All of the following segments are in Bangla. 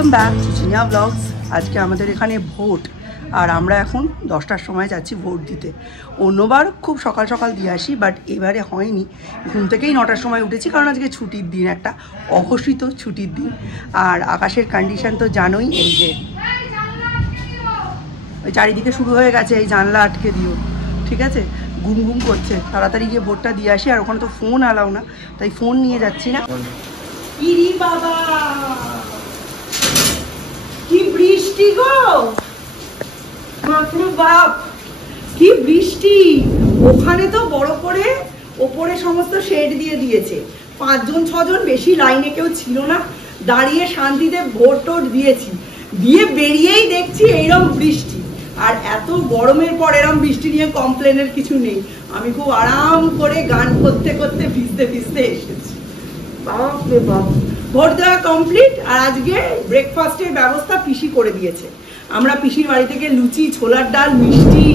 Welcome back to Jinia blogs. আজকে আমাদের এখানে ভোট, আর আমরা এখন 10টার সময় যাচ্ছি ভোট দিতে। অন্যবার খুব সকাল সকাল দিয়ে আসি, বাট এবারে হয়নি। ঘুম থেকেই 9টার সময় উঠেছি, কারণ আজকে ছুটির দিন, একটা অঘোষিত ছুটির দিন। আর আকাশের কন্ডিশন তো জানোই, এই যে ওই চারিদিকে শুরু হয়ে গেছে, এই জানলা আটকে দিও, ঠিক আছে? ঘুম ঘুম করছে, তাড়াতাড়ি গিয়ে ভোটটা দিয়ে আসি। আর ওখানে তো ফোন অ্যালাউ না, তাই ফোন নিয়ে যাচ্ছি না। ইরি বাবা, কি বৃষ্টি গো, বাপ কি বৃষ্টি! ওখানে তো বড় করে ওপরে সমস্ত শেড দিয়ে দিয়েছে। 5জন 6জন, বেশি লাইনে কেউ ছিল না, দাঁড়িয়ে শান্তিতে ভোট টোট দিয়েছি। দিয়ে বেরিয়েই দেখছি এইরকম বৃষ্টি। আর এত গরমের পর এরকম বৃষ্টি নিয়ে কমপ্লেনের কিছু নেই। আমি খুব আরাম করে গান করতে করতে ভিজতে ভিজতে এসেছি। বাপ রে বাপ, ভোট দেওয়া কমপ্লিট। আর আজকে ব্রেকফাস্টের ব্যবস্থা পিসি করে দিয়েছে। আমরা পিসির বাড়ি থেকে লুচি, ছোলার ডাল, মিষ্টি,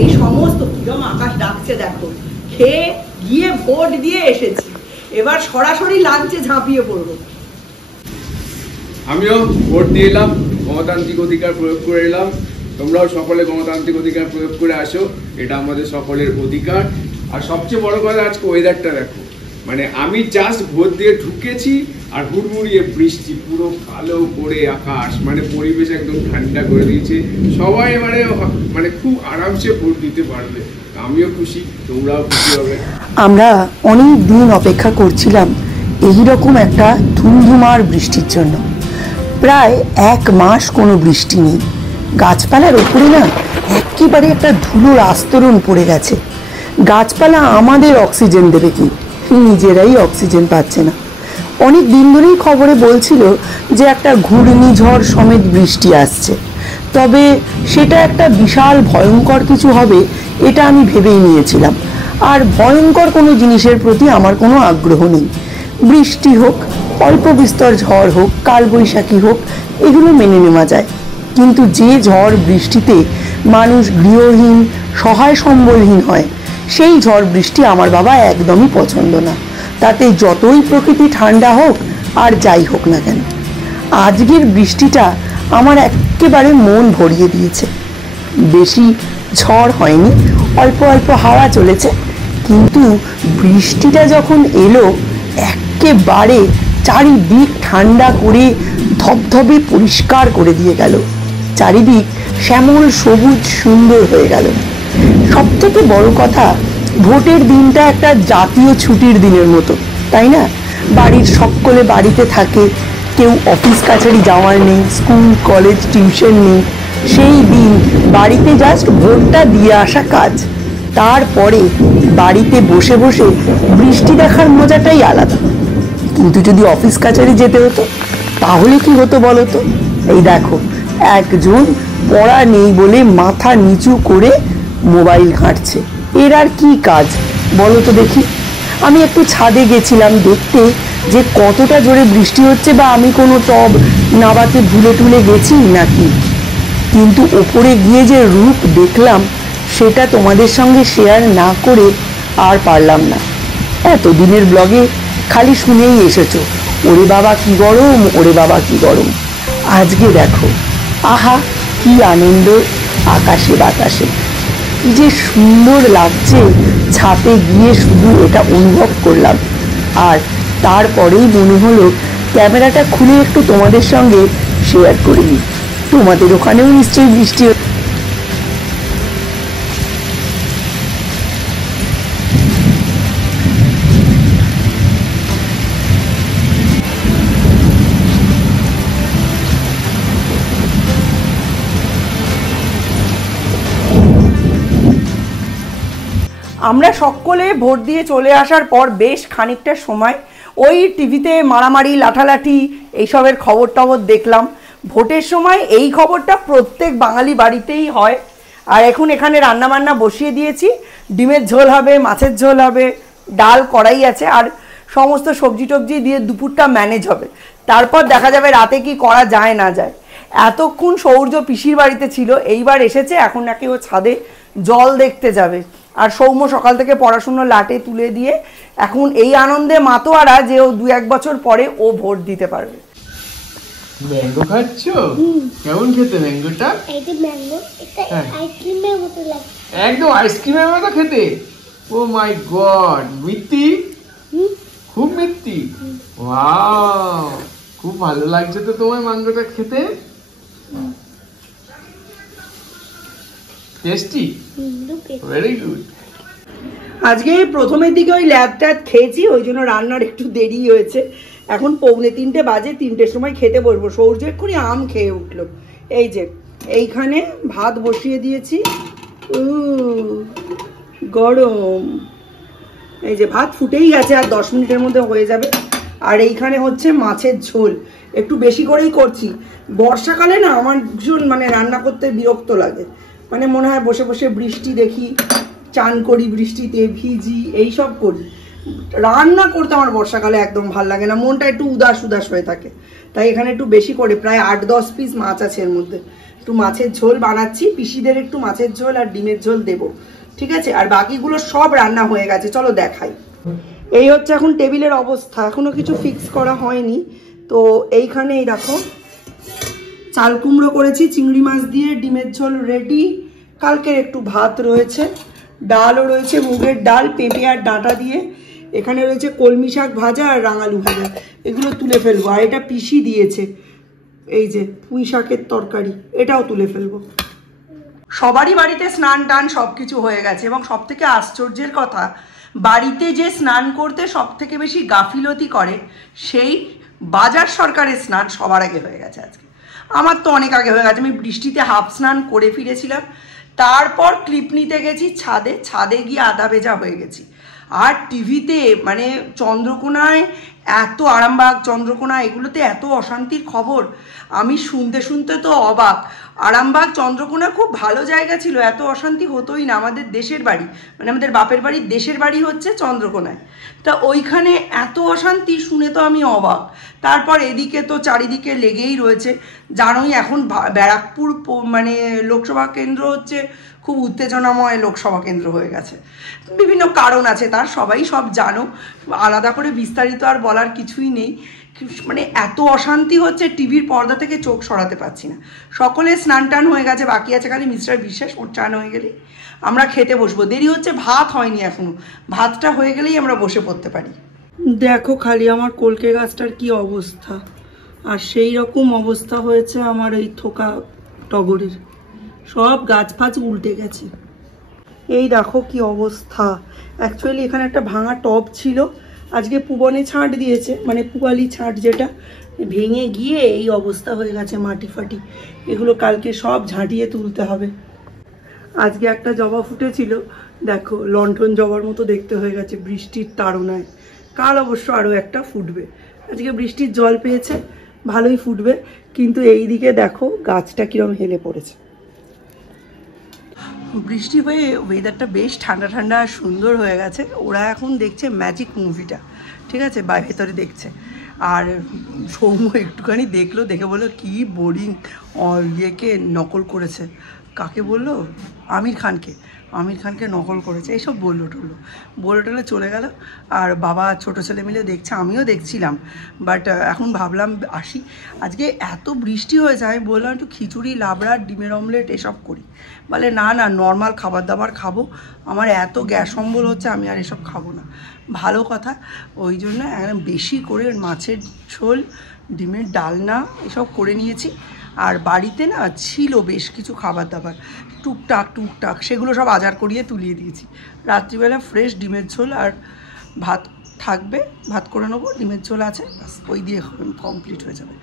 এই সমস্ত, কিরম আকাশ ডাকছে দেখো, খেয়ে গিয়ে ভোট দিয়ে এসেছি। এবার সরাসরি লাঞ্চে ঝাঁপিয়ে পড়বো। আমিও ভোট দিয়ে এলাম, গণতান্ত্রিক অধিকার প্রয়োগ করে এলাম। তোমরাও সকলে গণতান্ত্রিক অধিকার প্রয়োগ করে আসো, এটা আমাদের সকলের অধিকার। আর সবচেয়ে বড় কথা, আজকে ওয়েদারটা দেখো, মানে আমি জাস্ট ভোট দিয়ে ঢুকেছি আর হুড়মুড়িয়ে বৃষ্টি, পুরো কালো করে আকাশ, মানে পরিবেশ একদম ঠান্ডা করে দিয়েছে। সবাই মানে খুব আরামসে ভোট দিতে পারবে। আমিও খুশি, তোমরাও খুশি হবে। আমরা অনেক দিন অপেক্ষা করছিলাম এইরকম একটা ধুমধুমার বৃষ্টির জন্য। প্রায় 1 মাস কোনো বৃষ্টি নেই। গাছপালার ওপরে না একেবারে একটা ধুলোর আস্তরণ পড়ে গেছে। গাছপালা আমাদের অক্সিজেন দেবে কি, নিজেরাই অক্সিজেন পাচ্ছে না। অনেক দিন ধরেই খবরে বলছিল যে একটা ঘূর্ণিঝড় সমেত বৃষ্টি আসছে, তবে সেটা একটা বিশাল ভয়ঙ্কর কিছু হবে এটা আমি ভেবেই নিয়েছিলাম। আর ভয়ঙ্কর কোনো জিনিসের প্রতি আমার কোনো আগ্রহ নেই। বৃষ্টি হোক, অল্প বিস্তর ঝড় হোক, কালবৈশাখী হোক, এগুলো মেনে নেওয়া যায়। কিন্তু যে ঝড় বৃষ্টিতে মানুষ গৃহহীন, সহায় সম্বলহীন হয়, সেই ঝড় বৃষ্টি আমার বাবা একদমই পছন্দ না। তাতে যতই প্রকৃতি ঠান্ডা হোক আর যাই হোক না কেন, আজকের বৃষ্টিটা আমার একেবারে মন ভরিয়ে দিয়েছে। বেশি ঝড় হয়নি, অল্প অল্প হাওয়া চলেছে, কিন্তু বৃষ্টিটা যখন এলো একেবারে চারিদিক ঠান্ডা করে ধবধবে পরিষ্কার করে দিয়ে গেল। চারিদিক শ্যামল সবুজ সুন্দর হয়ে গেল। সব থেকে বড় কথা, ভোটের দিনটা একটা জাতীয় ছুটির দিনের মতো, তাই না? বাড়ির সকলে বাড়িতে থাকে, কেউ অফিস কাছারি যাওয়ার নেই, স্কুল কলেজ টিউশন নেই। সেই দিন বাড়িতে জাস্ট ভোটটা দিয়ে আসা কাজ। তারপরে বাড়িতে বসে বসে বৃষ্টি দেখার মজাটাই আলাদা। কিন্তু যদি অফিস কাছারি যেতে হতো তাহলে কি হতো বলো তো? এই দেখো, একজন পড়া নেই বলে মাথা নিচু করে মোবাইল ঘাঁটছে। এর আর কি কাজ বলো তো দেখি? আমি একটু ছাদে গেছিলাম দেখতে যে কতটা জোরে বৃষ্টি হচ্ছে, বা আমি কোনো টব নাবাতে ভুলে টুলে গেছি নাকি। কিন্তু ওপরে গিয়ে যে রূপ দেখলাম, সেটা তোমাদের সঙ্গে শেয়ার না করে আর পারলাম না। এতদিনের ব্লগে খালি শুনেই এসেছো, ওরে বাবা কি গরম, ওরে বাবা কি গরম। আজকে দেখো, আহা কি আনন্দ, আকাশে বাতাসে কি যে সুন্দর লাগছে। ছাদে গিয়ে শুধু এটা অনুভব করলাম, আর তারপরেই মনে হলো ক্যামেরাটা খুলে একটু তোমাদের সঙ্গে শেয়ার করে নিই। তোমাদের ওখানেও নিশ্চয়ই বৃষ্টি। আমরা সকলে ভোট দিয়ে চলে আসার পর বেশ খানিকটা সময় ওই টিভিতে মারামারি, লাঠালাঠি এইসবের খবর টবর দেখলাম। ভোটের সময় এই খবরটা প্রত্যেক বাঙালি বাড়িতেই হয়। আর এখন এখানে রান্নাবান্না বসিয়ে দিয়েছি, ডিমের ঝোল হবে, মাছের ঝোল হবে, ডাল কড়াই আছে, আর সমস্ত সবজি টবজি দিয়ে দুপুরটা ম্যানেজ হবে। তারপর দেখা যাবে রাতে কি করা যায় না যায়। এতক্ষণ সৌর্য পিসির বাড়িতে ছিল, এইবার এসেছে, এখন নাকি ও ছাদে জল দেখতে যাবে। আর সৌম্য সকাল থেকে পড়াশুনো লাটে তুলে দিয়ে এখন এই আনন্দে মাতোয়ারা যে ও 2-1 বছর পরে ও ভোট দিতে পারবে। ম্যাঙ্গো খাচ্ছ? কেমন খেতে ম্যাঙ্গোটা? এটা ম্যাঙ্গো, এটা আইসক্রিমের মতো লাগে। একদম আইসক্রিমের মতো খেতে। ও মাই গড, মিষ্টি? খুব মিষ্টি। ওয়াও, খুব ভালো লাগছে তো তোমার ম্যাঙ্গোটা খেতে? Tasty, very good. আজকে প্রথমের দিকে ওই ল্যাব ট্যাব খেয়েছি, ওই জন্য রান্নার একটু দেরি হয়েছে। এখন 2:45 বাজে, 3টের সময় খেতে বসবো। সৌর্য এক্ষুনি আম খেয়ে উঠলো। এই যে এইখানে ভাত বসিয়ে দিয়েছি, গরম। এই যে ভাত ফুটেই গেছে, আর 10 মিনিটের মধ্যে হয়ে যাবে। আর এইখানে হচ্ছে মাছের ঝোল, একটু বেশি করেই করছি। বর্ষাকালে না আমার ভীষণ মানে রান্না করতে বিরক্ত লাগে, মানে মনে হয় বসে বসে বৃষ্টি দেখি, চান করি বৃষ্টিতে, ভিজি, এইসব করি। রান্না করতে আমার বর্ষাকালে একদম ভাল লাগে না, মনটা একটু উদাস উদাস হয়ে থাকে। তাই এখানে একটু বেশি করে, প্রায় 8-10 পিস মাছ আছে এর মধ্যে, একটু মাছের ঝোল বানাচ্ছি। পিসিদের একটু মাছের ঝোল আর ডিমের ঝোল দেবো, ঠিক আছে? আর বাকিগুলো সব রান্না হয়ে গেছে, চলো দেখাই। এই হচ্ছে এখন টেবিলের অবস্থা, এখনো কিছু ফিক্স করা হয়নি। তো এইখানে এই দেখো চাল কুমড়ো করেছি চিংড়ি মাছ দিয়ে, ডিমের ঝোল রেডি, কালকের একটু ভাত রয়েছে, ডালও রয়েছে, মুগের ডাল, পেঁপে আর ডাঁটা দিয়ে। এখানে রয়েছে কলমি শাক ভাজা আর রাঙালু ভাজা, এগুলো তুলে ফেলবো। আর এটা পিসি দিয়েছে, এই যে পুঁই শাকের তরকারি, এটাও তুলে ফেলবো। সবারই বাড়িতে স্নান টান সব কিছু হয়ে গেছে, এবং সব থেকে আশ্চর্যের কথা, বাড়িতে যে স্নান করতে সব থেকে বেশি গাফিলতি করে, সেই বাজার সরকারের স্নান সবার আগে হয়ে গেছে আজকে। আমার তো অনেক আগে হয়ে গেছে, আমি বৃষ্টিতে হাফ স্নান করে ফিরেছিলাম, তারপর ক্লিপ নিতে গেছি ছাদে গিয়ে আধা ভেজা হয়ে গেছি। আর টিভিতে মানে চন্দ্রকোনায় এত, আরামবাগ চন্দ্রকোনা এগুলোতে এত অশান্তির খবর, আমি শুনতে শুনতে তো অবাক। আরামবাগ চন্দ্রকোনা খুব ভালো জায়গা ছিল, এত অশান্তি হতোই না। আমাদের দেশের বাড়ি, মানে আমাদের বাপের বাড়ির দেশের বাড়ি হচ্ছে চন্দ্রকোনায়, তা ওইখানে এত অশান্তি শুনে তো আমি অবাক। তারপর এদিকে তো চারিদিকে লেগেই রয়েছে, জানোই এখন ব্যারাকপুর মানে লোকসভা কেন্দ্র হচ্ছে খুব উত্তেজনাময় লোকসভা কেন্দ্র হয়ে গেছে। বিভিন্ন কারণ আছে তার, সবাই সব জানো, আলাদা করে বিস্তারিত আর বলার কিছুই নেই। মানে এত অশান্তি হচ্ছে, টিভির পর্দা থেকে চোখ সরাতে পারছি না। সকলে স্নান টান হয়ে গেছে, বাকি আছে খালি মিস্টার বিশ্বাস, ওর চান হয়ে গেলে আমরা খেতে বসবো। দেরি হচ্ছে, ভাত হয়নি এখনো, ভাতটা হয়ে গেলেই আমরা বসে পড়তে পারি। দেখো খালি আমার কলকে গাছটার কি অবস্থা, আর সেই রকম অবস্থা হয়েছে আমার এই থোকা টগরের, সব গাছ ফাছ উল্টে গেছে। এই দেখো কি অবস্থা। অ্যাকচুয়ালি এখানে একটা ভাঙা টব ছিল, আজকে পুবনে ছাঁট দিয়েছে, মানে পুয়ালি ছাঁট যেটা, ভেঙে গিয়ে এই অবস্থা হয়ে গেছে, মাটি ফাটি এগুলো কালকে সব ঝাঁটিয়ে তুলতে হবে। আজকে একটা জবা ফুটেছিল, দেখো লণ্ঠন জবার মতো দেখতে হয়ে গেছে বৃষ্টির তাড়নায়। কাল অবশ্য আরও একটা ফুটবে, আজকে বৃষ্টির জল পেয়েছে, ভালোই ফুটবে। কিন্তু এই দিকে দেখো গাছটা কিরম হেলে পড়েছে। বৃষ্টি হয়ে ওয়েদারটা বেশ ঠান্ডা ঠান্ডা আর সুন্দর হয়ে গেছে। ওরা এখন দেখছে ম্যাজিক মুভিটা, ঠিক আছে, ভেতরে দেখছে। আর সৌম্য একটুখানি দেখলো, দেখে বললো কি বোরিং, ইয়েকে নকল করেছে। কাকে বললো? আমির খানকে নকল করেছে, এইসব বললো টলে চলে গেল। আর বাবা ছোটো ছেলে মিলে দেখছে, আমিও দেখছিলাম, বাট এখন ভাবলাম আসি। আজকে এত বৃষ্টি হয়েছে, আমি বললাম একটু খিচুড়ি, লাবড়া, ডিমের অমলেট এসব করি। বলে না নর্মাল খাবার দাবার খাবো, আমার এত গ্যাস অম্বল হচ্ছে, আমি আর এসব খাবো না। ভালো কথা, ওই জন্য একদম বেশি করে মাছের ঝোল, ডিমের ডালনা এসব করে নিয়েছি। আর বাড়িতে না ছিল বেশ কিছু খাবার দাবার, টুকটাক সেগুলো সব আজার করিয়ে তুলিয়ে দিয়েছি। রাত্রিবেলা ফ্রেশ ডিমের ঝোল আর ভাত থাকবে, ভাত করে নেবো, ডিমের ঝোল আছে, বাস ওই দিয়ে কমপ্লিট হয়ে যাবে।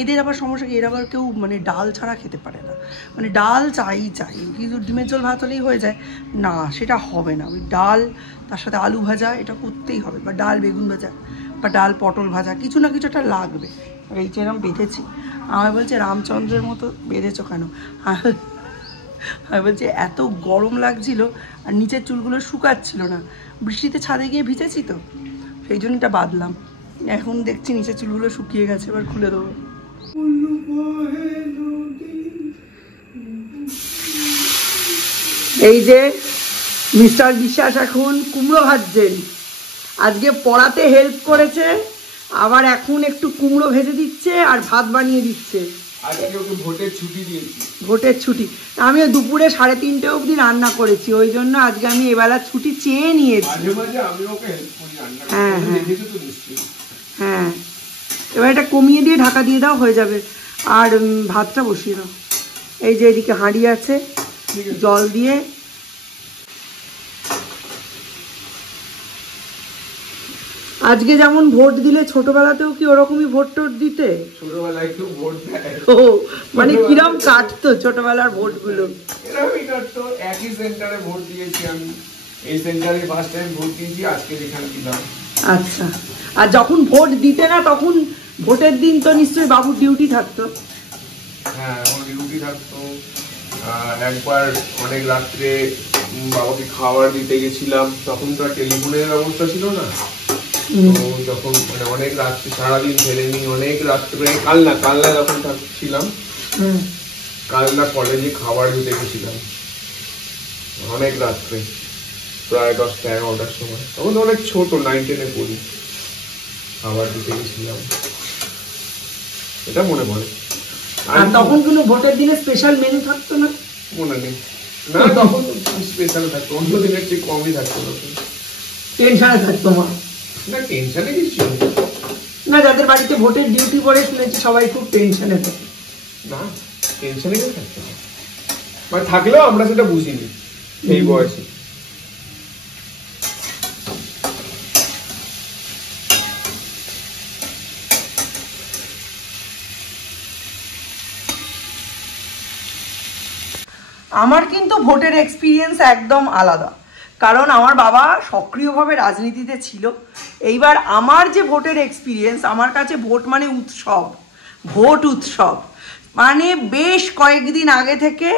এদের আবার সমস্যা কি, এরা আবার কেউ মানে ডাল ছাড়া খেতে পারে না, মানে ডাল চাই, কিন্তু ডিমের ঝোল ভাত হলেই হয়ে যায় না, সেটা হবে না। ওই ডাল তার সাথে আলু ভাজা এটা করতেই হবে, বা ডাল বেগুন ভাজা, বা ডাল পটল ভাজা, কিছু না কিছু একটা লাগবে। আর এই যেরকম বেঁধেছি, আমার বলছে রামচন্দ্রের মতো বেঁধেছো কেন? আমি বলছি এত গরম লাগছিল আর নিচের চুলগুলো শুকাচ্ছিল না, বৃষ্টিতে ছাদে গিয়ে ভিজেছি তো, সেই জন্য এটা বাঁধলাম। এখন দেখছি নিচের চুলগুলো শুকিয়ে গেছে, এবার খুলে দেবো। এই যে মিস্টার বিশ্বাস এখন কুমড়ো ভাজছেন, আজকে পড়াতে হেল্প করেছে, আবার এখন একটু কুমড়ো ভেজে দিচ্ছে আর ভাত বানিয়ে দিচ্ছে। আজকে ওকে ভোটের ছুটি দিয়েছি। ভোটের ছুটি, আমিও দুপুরে 3:30 অবধি রান্না করেছি, ওই জন্য আজকে আমি এবেলা ছুটি চেয়ে নিয়েছি। মাঝে মাঝে আমি ওকে হেল্প করি রান্না করতে। হ্যাঁ হ্যাঁ দেখেছো তো নিশ্চয়ই। হ্যাঁ, এবার এটা কমিয়ে দিয়ে ঢাকা দিয়ে দাও, হয়ে যাবে। আর ভাতটা বসিয়ে দাও। এই যে এদিকে হাঁড়ি আছে, জল দিয়ে। আজকে যেমন ভোট দিলে ছোটবেলাতেও কি ওরকমই ভোট টোট দিতে? ছোটবেলায় একটু ভোট দেয়। ও মানে কিরম কাটতো ছোটবেলার ভোটগুলো? এরকমই কাটতো। একই সেন্টারে ভোট দিয়েছি আমি, এই সেন্টারে ফার্স্ট টাইম ভোট দিয়েছি, আজকে যেখানে দিলাম। আচ্ছা, আর যখন ভোট দিতে না তখন ভোটের দিন তো নিশ্চয়ই বাবুর ডিউটি থাকতো? হ্যাঁ, আমার ডিউটি থাকতো। একবার অনেক রাত্রে বাবাকে খাবার দিতে গেছিলাম, তখন তো আর টেলিফোনের ব্যবস্থা ছিল না। তো যখন মানে অনেক রাত্রে, সারাদিন ফেলেনি, অনেক রাত্রে, কালনা যখন থাকছিলাম, কালনা কলেজে খাবার দিতে গেছিলাম অনেক রাত্রে, প্রায় 10টা-11টার সময়। তখন তো অনেক ছোট, 9-10-এ পড়ি। খাবার দিতে গেছিলাম, এটা মনে পড়ে। আর তখন কোনো ভোটের দিনে স্পেশাল মেনু থাকতো না? মনে নেই না, তখন স্পেশাল থাকতো, অন্য দিনের চেয়ে কমই থাকতো। টেনশনে থাকতো মা? না, টেনশনে কিছু না, যাদের বাড়িতে ভোটের ডিউটি পড়ে শুনেছি সবাই খুব টেনশনে থাকে। না, টেনশনে কেউ থাকতো না, মানে থাকলেও আমরা সেটা বুঝিনি এই বয়সে। আমার কিন্তু ভোটের এক্সপিরিয়েন্স একদম আলাদা, কারণ আমার বাবা সক্রিয়ভাবে রাজনীতিতে ছিল। এইবার আমার যে ভোটের এক্সপিরিয়েন্স, আমার কাছে ভোট মানে উৎসব, ভোট উৎসব। মানে বেশ কয়েকদিন আগে থেকে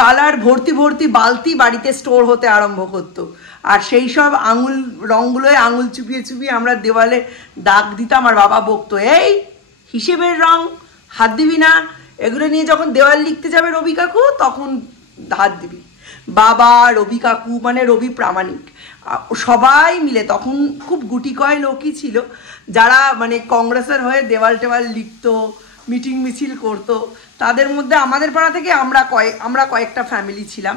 কালার ভর্তি ভর্তি বালতি বাড়িতে স্টোর হতে আরম্ভ করতো, আর সেই সব আঙুল রঙগুলোয় আঙুল চুপিয়ে চুপিয়ে আমরা দেওয়ালে দাগ দিতাম। আর বাবা বকতো, এই হিসেবের রং হাত দিবি না, এগুলো নিয়ে যখন দেওয়াল লিখতে যাবে রবি কাকু তখন হাত দিবি। বাবা, রবি কাকু মানে রবি প্রামাণিক, সবাই মিলে, তখন খুব গুটি কয় লোকই ছিল যারা মানে কংগ্রেসের হয়ে দেওয়াল টেওয়াল লিখতো, মিটিং মিছিল করতো। তাদের মধ্যে আমাদের পাড়া থেকে আমরা কয়েকটা ফ্যামিলি ছিলাম,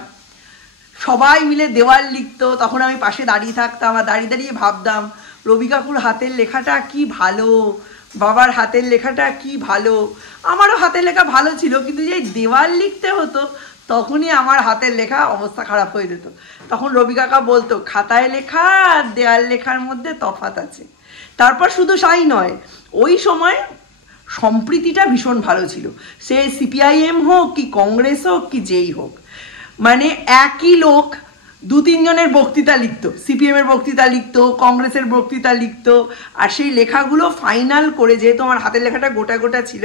সবাই মিলে দেওয়াল লিখতো। তখন আমি পাশে দাঁড়িয়ে থাকতাম আর দাঁড়িয়ে দাঁড়িয়ে ভাবতাম, রবি কাকুর হাতের লেখাটা কি ভালো, বাবার হাতের লেখাটা কি ভালো। আমারও হাতের লেখা ভালো ছিল, কিন্তু যে দেওয়াল লিখতে হতো তখনই আমার হাতের লেখা অবস্থা খারাপ হয়ে যেত। তখন রবি কাকা বলতো, খাতায় লেখা আর দেওয়াল লেখার মধ্যে তফাৎ আছে। তারপর শুধু তাই নয়, ওই সময় সম্প্রীতিটা ভীষণ ভালো ছিল। সে সিপিআইএম হোক কি কংগ্রেস হোক কি যেই হোক, মানে একই লোক 2-3 জনের বক্তৃতা লিখতো, সিপিএমের বক্তৃতা লিখতো, কংগ্রেসের বক্তৃতা লিখতো। আর সেই লেখাগুলো ফাইনাল করে, যেহেতু আমার হাতের লেখাটা গোটা গোটা ছিল,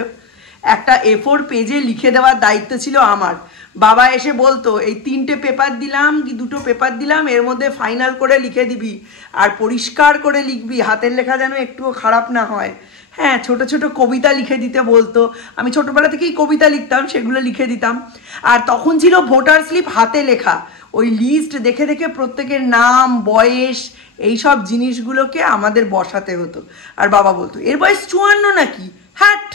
একটা A4 পেজে লিখে দেওয়ার দায়িত্ব ছিল আমার। বাবা এসে বলতো, এই 3টে পেপার দিলাম কি 2টো পেপার দিলাম, এর মধ্যে ফাইনাল করে লিখে দিবি, আর পরিষ্কার করে লিখবি, হাতের লেখা যেন একটুও খারাপ না হয়। হ্যাঁ, ছোট ছোট কবিতা লিখে দিতে বলতো। আমি ছোটোবেলা থেকেই কবিতা লিখতাম, সেগুলো লিখে দিতাম। আর তখন ছিল ভোটার স্লিপ হাতে লেখা, ওই লিস্ট দেখে দেখে প্রত্যেকের নাম, বয়স, এইসব জিনিসগুলোকে আমাদের বসাতে হতো। আর বাবা বলতো, এর বয়স 54 নাকি? হ্যাট,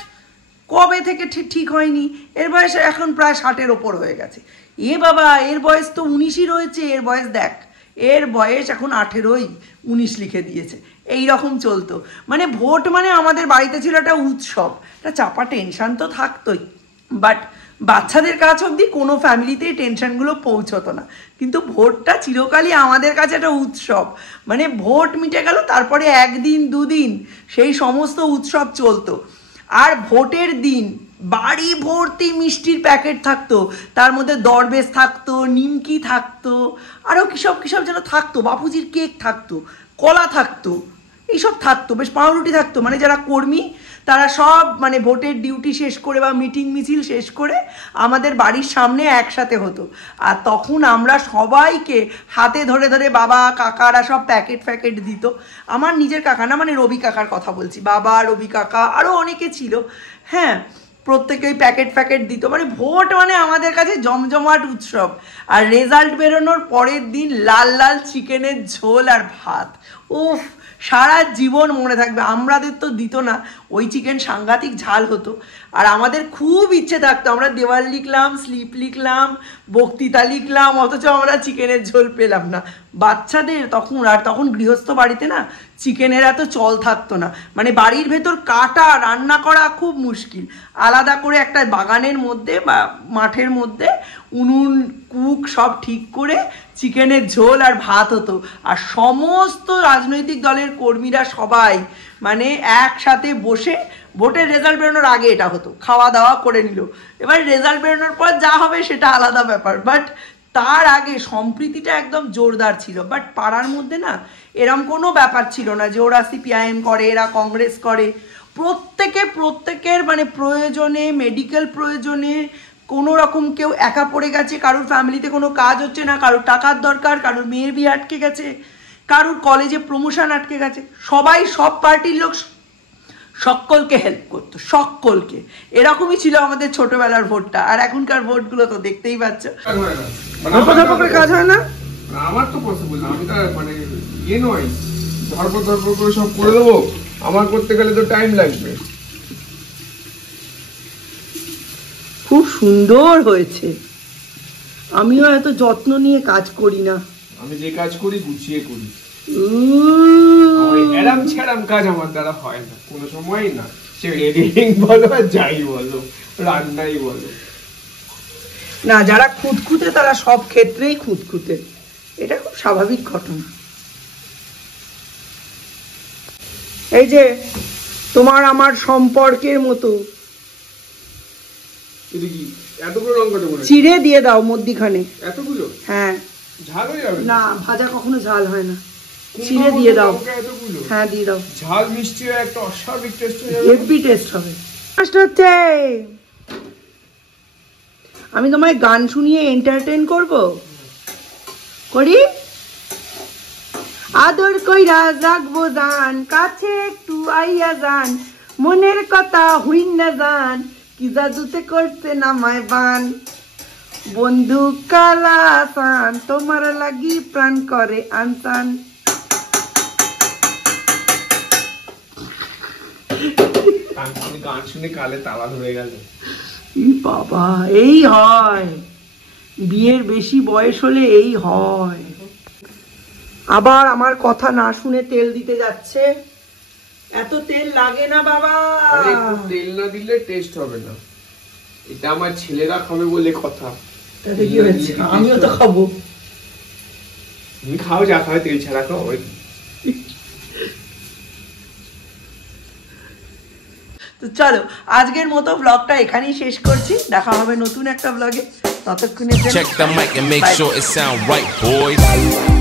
কবে থেকে ঠিক হয়নি, এর বয়স এখন প্রায় 60-এর ওপর হয়ে গেছে। এ বাবা, এর বয়স তো 19ই রয়েছে, এর বয়স দেখ, এর বয়স এখন 18ই, 19 লিখে দিয়েছে। এই রকম চলতো। মানে ভোট মানে আমাদের বাড়িতে ছিল একটা উৎসব, একটা চাপা টেনশন তো থাকতোই। বাট বাচ্চাদের কাছ অবধি কোনো ফ্যামিলিতেই টেনশনগুলো পৌঁছতো না, কিন্তু ভোটটা চিরকালই আমাদের কাছে একটা উৎসব। মানে ভোট মিটে গেল, তারপরে 1 দিন 2 দিন সেই সমস্ত উৎসব চলতো। আর ভোটের দিন বাড়ি ভর্তি মিষ্টির প্যাকেট থাকতো, তার মধ্যে দরবেশ থাকতো, নিমকি থাকতো, আরও কিসব যেন থাকতো, বাপুজির কেক থাকতো, কলা থাকতো, এইসব থাকতো, বেশ পাউরুটি থাকতো। মানে যারা কর্মী তারা সব মানে ভোটের ডিউটি শেষ করে বা মিটিং মিছিল শেষ করে আমাদের বাড়ির সামনে একসাথে হতো। আর তখন আমরা সবাইকে হাতে ধরে ধরে বাবা কাকারা সব প্যাকেট দিত। আমার নিজের কাকা না, মানে রবি কাকার কথা বলছি, বাবা, রবি কাকা, আরও অনেকে ছিল। হ্যাঁ, প্রত্যেকে ওই প্যাকেট দিত। মানে ভোট মানে আমাদের কাছে জমজমাট উৎসব। আর রেজাল্ট বেরোনোর পরের দিন লাল লাল চিকেনের ঝোল আর ভাত, উফ, সারা জীবন মনে থাকবে। আমাদের তো দিত না, ওই চিকেন সাংঘাতিক ঝাল হতো, আর আমাদের খুব ইচ্ছে থাকতো, আমরা দেওয়াল লিখলাম, স্লিপ লিখলাম, বক্তৃতা লিখলাম, অথচ আমরা চিকেনের ঝোল পেলাম না। বাচ্চাদের তখন, আর তখন গৃহস্থ বাড়িতে না চিকেনের এত চল থাকতো না, মানে বাড়ির ভেতর কাটা রান্না করা খুব মুশকিল। আলাদা করে একটা বাগানের মধ্যে বা মাঠের মধ্যে উনুন কুক সব ঠিক করে চিকেনের ঝোল আর ভাত হতো, আর সমস্ত রাজনৈতিক দলের কর্মীরা সবাই মানে একসাথে বসে, ভোটের রেজাল্ট বেরোনোর আগে এটা হতো, খাওয়া দাওয়া করে নিল। এবার রেজাল্ট বেরোনোর পর যা হবে সেটা আলাদা ব্যাপার, বাট তার আগে সম্প্রীতিটা একদম জোরদার ছিল। বাট পাড়ার মধ্যে না এরম কোনো ব্যাপার ছিল না যে ওরা সিপিআইএম করে, এরা কংগ্রেস করে। প্রত্যেকের মানে প্রয়োজনে, মেডিকেল প্রয়োজনে, কোনো রকম কেউ একা পড়ে গেছে, কারোর ফ্যামিলিতে কোনো কাজ হচ্ছে না, কারোর টাকার দরকার, কারোর মেয়ের বিয়ে আটকে গেছে, কারোর কলেজে প্রমোশন আটকে গেছে, সবাই সব পার্টির লোক সকলকে হেল্প করতো, সকলকে। এরকমই ছিল আমাদের ছোটবেলার ভোটটা। আর এখনকার ভোটগুলো তো দেখতেই পাচ্ছ, কাজ হয় না। আমার তো পসিবল না, আমি তো মানে ইয়ে নয়, ধর্ম করে সব করে দেবো, আমার করতে গেলে তো টাইম লাগবে। খুব সুন্দর হয়েছে, আমিও এত যত্ন নিয়ে কাজ করি না, আমি যে কাজ করি গুছিয়ে করি, এরম ছেড়াম কাজ আমার দ্বারা হয় না কোনো সময় না, সে এডিটিং বলো আর যাই বলো, রান্নাই বলো। না, যারা খুঁতখুঁতে তারা সব ক্ষেত্রেই খুঁতখুঁতে, এটা খুব স্বাভাবিক ঘটনা। এই যে তোমার আমার সম্পর্কের মতো এতগুলো লঙ্কা দেবো, চিড়ে দিয়ে দাও মধ্যিখানে। এতগুলো? হ্যাঁ। ঝাল হয়ে যাবে না, ভাজা কখনো ঝাল হয় না, চিড়ে দিয়ে দাও। হ্যাঁ দিয়ে দাও, ঝাল মিষ্টি একটা অস্বাভাবিক টেস্ট হয়ে যাবে, হেভি টেস্ট হবে। হচ্ছে আমি তোমায় গান শুনিয়ে এন্টারটেইন করি, আদর কইরা রাখবো জান, কাছে একটু আইয়া যান, মনের কথা হইন না যান, কি জাদুতে করছে নামায় বান, বন্ধু কালা সান, তোমার লাগি প্রাণ করে আনসান। গান শুনে কালে তালা ধরে গেল। বাবা, এই হয় বিয়ের বেশি বয়স হলে, এই হয়। আবার আমার কথা না শুনে তেল দিতে যাচ্ছে, এত তেল লাগে না বাবা। তেল না দিলে টেস্ট হবে না, এটা আমার ছেলেরা খাবে বলে কথা। তাতে কি হয়েছে, আমিও তো খাবো। তুমি খাও, যা খাবে তেল ছাড়া খাও। তো চলো আজকের মতো ব্লগটা এখানেই শেষ করছি, দেখা হবে নতুন একটা ব্লগে, ততক্ষণে check the mic and make sure it sound right boys.